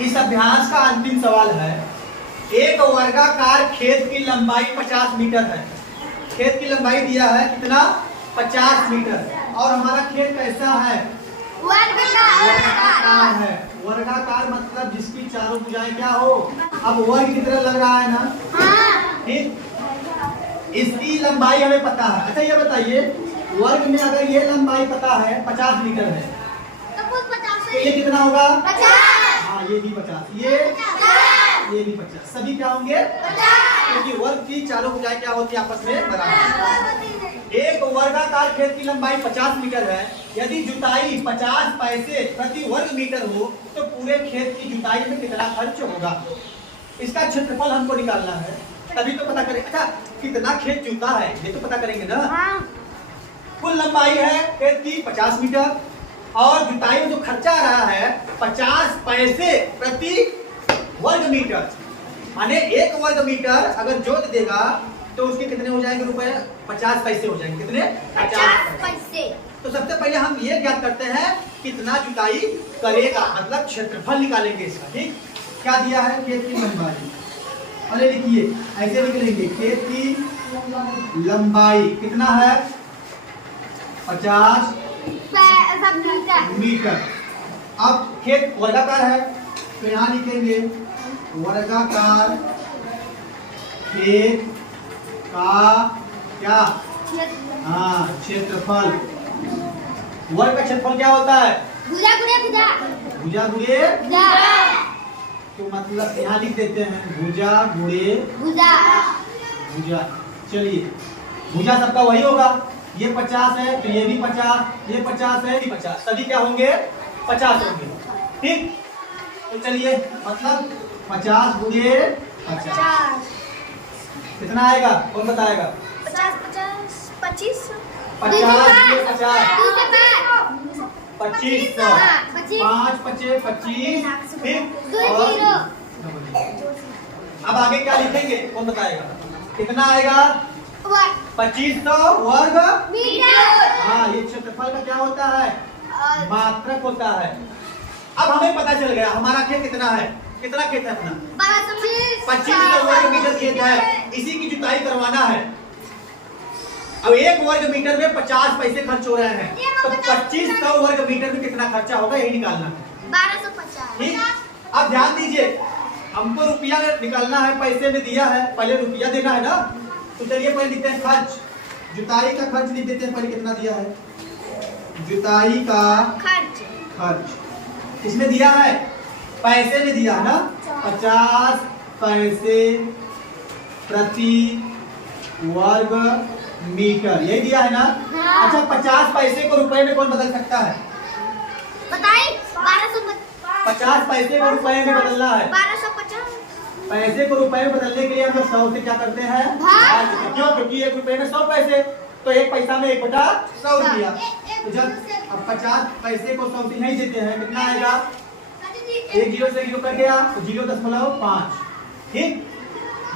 इस अभ्यास का अंतिम सवाल है, एक वर्गाकार खेत की लंबाई 50 मीटर है। खेत की लंबाई दिया है कितना? 50 मीटर। और हमारा खेत कैसा है? वर्गाकार है। वर्गाकार मतलब जिसकी चारों भुजाएं क्या हो? अब वर्ग की तरह लग रहा है ना? ठीक। इसकी लंबाई हमें पता है। अच्छा ये बताइए, वर्ग में अगर ये लंबाई पता है 50 मीटर है तो ये कितना होगा? 50। हाँ ये भी 50, ये भी 50, सभी क्या होंगे? 50। क्योंकि वर्ग की चारों भुजाएं क्या होती है? आपस में बराबर। एक वर्गाकार खेत की लंबाई 50 मीटर है। यदि जुताई 50 पैसे प्रति वर्ग मीटर हो तो पूरे खेत की जुताई में कितना खर्च होगा? इसका क्षेत्रफल हमको निकालना है, तभी तो पता करें। अच्छा कितना खेत जुता है ये तो पता करेंगे ना? कुल लंबाई है खेत की 50 मीटर और जुताई में जो खर्चा आ रहा है 50 पैसे प्रति वर्ग मीटर, माने एक वर्ग मीटर अगर जोत देगा तो उसके कितने हो जाएंगे रुपए? 50 पैसे हो जाएंगे। कितने? 50 पैसे। तो सबसे पहले हम ये ज्ञात करते हैं कितना जुताई करेगा, मतलब क्षेत्रफल निकालेंगे इसका। ठीक, क्या दिया है? खेत की लंबाई। अरे लिखिए ऐसे लिख लेंगे, खेत की लंबाई कितना है? 50 मीटर। अब खेत वर्गाकार है तो यहाँ लिखेंगे वर्गाकार खेत का क्या? हाँ क्षेत्रफल। वर्ग का क्षेत्रफल क्या होता है? भुजा गुणे तो मतलब यहाँ लिख देते हैं भुजा गुणे भुजा। चलिए भुजा सबका वही होगा, ये 50 है तो ये भी 50, ये 50 है, ये 50, सभी क्या होंगे? 50 होंगे। ठीक, तो चलिए मतलब 50 गुणे 50 कितना आएगा? कौन बताएगा? 50 50 25 50 गुणे 50 2500, 5 5 25। ठीक, और अब आगे क्या लिखेंगे? कौन बताएगा? कितना आएगा? 2500 वर्ग मीटर। हाँ ये क्षेत्रफल का क्या होता है? मात्रक होता है। अब हमें पता चल गया हमारा खेत कितना है। कितना खेत है अपना? 2500 वर्ग मीटर खेत है, इसी की जुताई करवाना है। अब एक वर्ग मीटर में 50 पैसे खर्च हो रहे हैं तो 2500 वर्ग मीटर में कितना खर्चा होगा यही निकालना है। 1250। ठीक, अब ध्यान दीजिए, हमको रुपया निकालना है, पैसे में दिया है, पहले रुपया देना है ना। तो चलिए पहले लिखते हैं खर्च, जुताई का खर्च लिख देते हैं। पहले कितना दिया है? जुताई का खर्च इसमें दिया है, पैसे में दिया है ना, 50 पैसे प्रति वर्ग मीटर, यही दिया है ना? हाँ। अच्छा 50 पैसे को रुपए में कौन बदल सकता है? बताइए। 50 पैसे को रुपए में बदलना है। 1250। पैसे को रुपए में बदलने के लिए हम लोग 100 से क्या करते हैं? क्यों? क्योंकि एक रुपए में 100 पैसे, तो एक पैसा में 1/100 रुपया। तो जब अब 50 पैसे को 100 से नहीं देते हैं कितना आएगा? एक जीरो से जीरो कट गया तो 0.5। ठीक,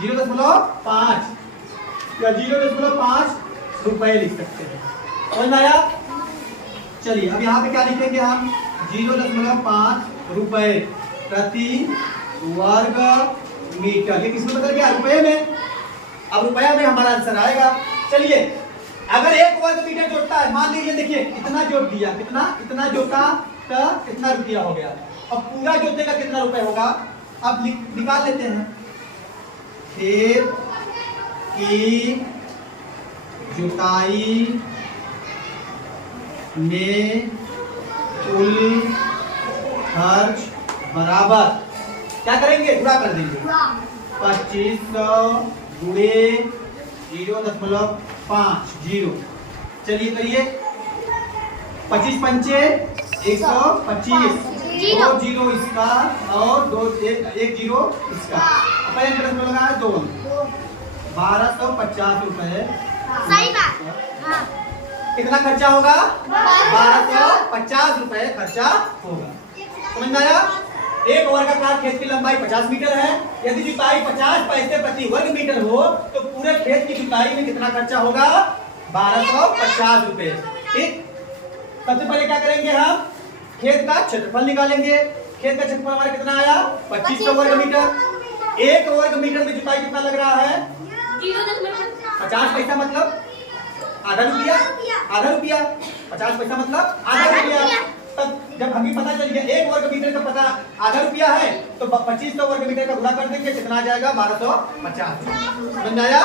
0.5 या 0.5 रुपए लिख सकते हैं। समझ में आया? चलिए अब यहाँ पे क्या लिखेंगे हम? 0.5 रुपए प्रति वर्ग मीटर। ये किसमें बदल गया? रुपए में। अब रुपया में हमारा आंसर आएगा। चलिए अगर एक वर्ग मीटर जोड़ता है, मान लीजिए देखिए इतना जोड़ दिया, इतना जोड़ा तो कितना रुपया हो गया। अब पूरा जोड़ने का कितना रुपए होगा? अब निकाल लेते हैं। खेत की जुताई में कुल खर्च बराबर क्या करेंगे? गुणा कर देंगे। 2500 गुणे 0.5 जीरो। चलिए करिए, 25 पंचे 125, 2 जीरो इसका और 1 जीरो इसका, लगा है 2। 1250 रुपए। सही बात। हाँ। कितना खर्चा होगा? 1250 रुपए खर्चा होगा। समझ में आया? एक वर्गाकार खेत की लंबाई 50 मीटर है। यदि जुताई 50 पैसे प्रति वर्ग मीटर हो तो पूरे खेत की जुताई में कितना खर्चा होगा? 1250 रुपए। ठीक, सबसे पहले क्या करेंगे हम? खेत का क्षेत्रफल निकालेंगे। खेत का क्षेत्रफल हमारा कितना आया? 2500 वर्ग मीटर। 1 वर्ग मीटर में जुताई कितना लग रहा है? 50 पैसा मतलब आधा रुपया। आधा रुपया 50 पैसा मतलब आधा रुपया। तब जब हमें पता चल गया 1 वर्ग मीटर का पता आधा रुपया है तो 2500 वर्ग मीटर का गुणा कर देंगे, कितना आ जाएगा? 1250। समझ आया?